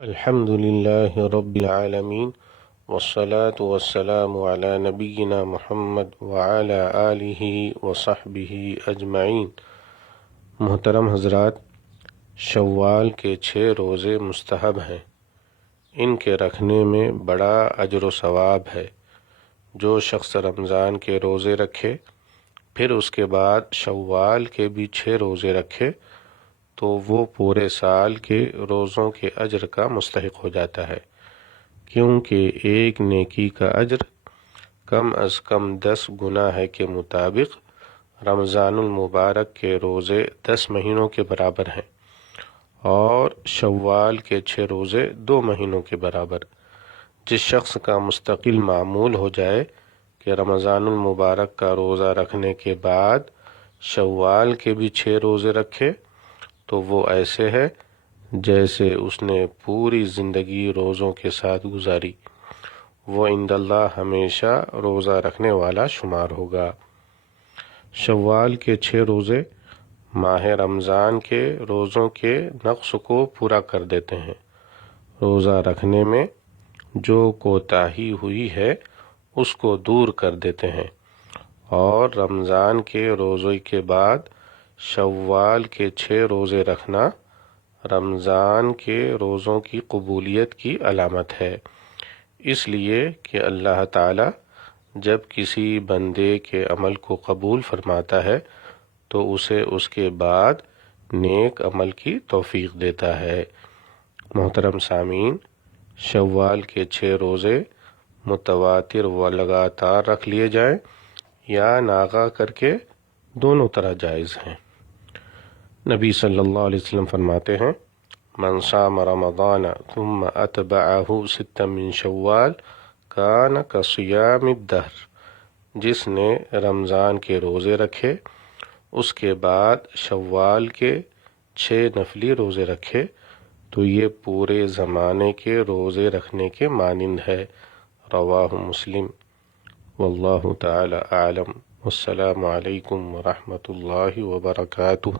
الحمد لله رب العالمين والصلاة والسلام على نبينا محمد وعلى آله وصحبه اجمعین۔ محترم حضرات، شوال کے 6 روزے مستحب ہیں۔ ان کے رکھنے میں بڑا اجر و ثواب ہے۔ جو شخص رمضان کے روزے رکھے پھر اس کے بعد شوال کے بھی 6 روزے رکھے تو وہ پورے سال کے روزوں کے اجر کا مستحق ہو جاتا ہے، کیونکہ ایک نیکی کا اجر کم از کم 10 گناہ کے مطابق رمضان المبارک کے روزے 10 مہینوں کے برابر ہیں اور شوال کے 6 روزے 2 مہینوں کے برابر۔ جس شخص کا مستقل معمول ہو جائے کہ رمضان المبارک کا روزہ رکھنے کے بعد شوال کے بھی 6 روزے رکھے تو وہ ایسے ہے جیسے اس نے پوری زندگی روزوں کے ساتھ گزاری۔ وہ عند اللہ ہمیشہ روزہ رکھنے والا شمار ہوگا۔ شوال کے 6 روزے ماہ رمضان کے روزوں کے نقص کو پورا کر دیتے ہیں۔ روزہ رکھنے میں جو کوتاہی ہوئی ہے اس کو دور کر دیتے ہیں، اور رمضان کے روزے کے بعد شوال کے 6 روزے رکھنا رمضان کے روزوں کی قبولیت کی علامت ہے۔ اس لیے کہ اللہ تعالی جب کسی بندے کے عمل کو قبول فرماتا ہے تو اسے اس کے بعد نیک عمل کی توفیق دیتا ہے۔ محترم سامعین، شوال کے 6 روزے متواتر و لگاتار رکھ لیے جائیں یا ناغہ کر کے، دونوں طرح جائز ہیں۔ نبی صلی اللہ علیہ وسلم فرماتے ہیں، من صام رمضان ثم اتبعہ 6 من شوال کان کصیام الدہر۔ جس نے رمضان کے روزے رکھے اس کے بعد شوال کے 6 نفلی روزے رکھے تو یہ پورے زمانے کے روزے رکھنے کے مانند ہے۔ رواہ مسلم۔ واللہ تعالی اعلم۔ والسلام علیکم ورحمۃ اللہ وبرکاتہ۔